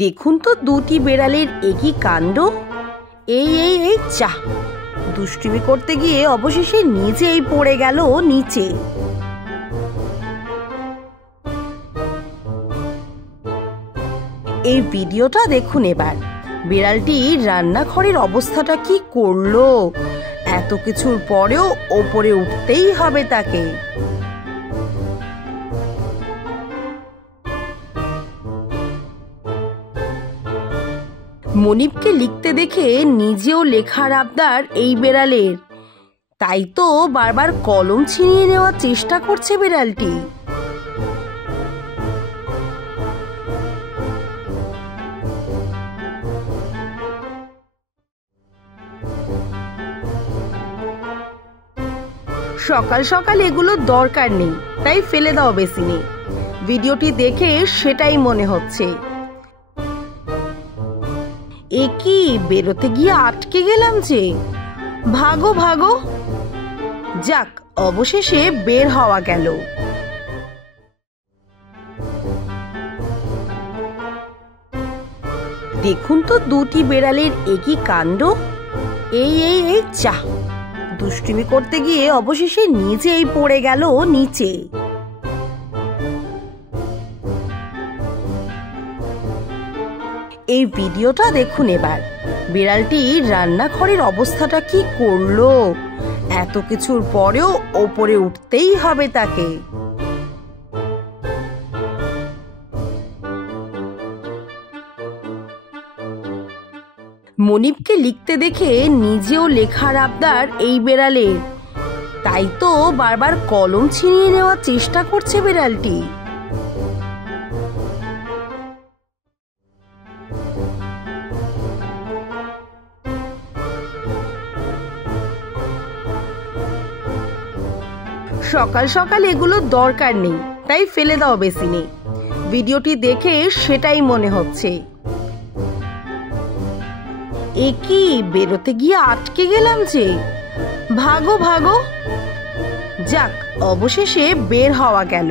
দেখুন তো দুটি বেড়ালের একই কাণ্ড। এই এই এই চা দুষ্টুমি করতে গিয়ে অবশেষে নিজেই পড়ে গেল নিচে। এই ভিডিওটা দেখুন এবার। বিড়ালটি রান্নাঘরের অবস্থাটা কি করলো। এত কিছুর পরেও ওপরে উঠতেই হবে তাকে। মনিবকে লিখতে দেখে নিজেও লেখার আবদার এই বেড়ালের, তাই তো বারবার কলম ছিনিয়ে নেওয়ার চেষ্টা করছে বিড়ালটি। সকাল সকাল এগুলো দরকার নেই, তাই ফেলে দাও বেসিনে। ভিডিওটি দেখে সেটাই মনে হচ্ছে। এ কি, বেরোতে গিয়ে আটকে গেলাম যে। ভাগো ভাগো। যাক, অবশেষে বের হওয়া গেল। দেখুন তো দুটি বেড়ালের একই কাণ্ড। এই এই এই চা দুষ্টুমি করতে গিয়ে অবশেষে নিজেই পড়ে গেল নিচে। এই ভিডিওটা দেখুন এবার। বিড়ালটি রান্নাঘরের অবস্থাটা কি করলো। এত কিছুর পরেও ওপরে উঠতেই হবে তাকে। মনিবকে লিখতে দেখে নিজেও লেখার আবদার এই বেড়ালের, তাই তো বারবার কলম ছিনিয়ে নেওয়ার চেষ্টা করছে বিড়ালটি। সকাল সকাল এগুলো দরকার নেই, তাই ফেলে দাও বেসিনে। ভিডিওটি দেখে সেটাই মনে হচ্ছে। এ কি, বেরোতে গিয়ে আটকে গেলাম যে। ভাগো ভাগো। যাক, অবশেষে বের হওয়া গেল।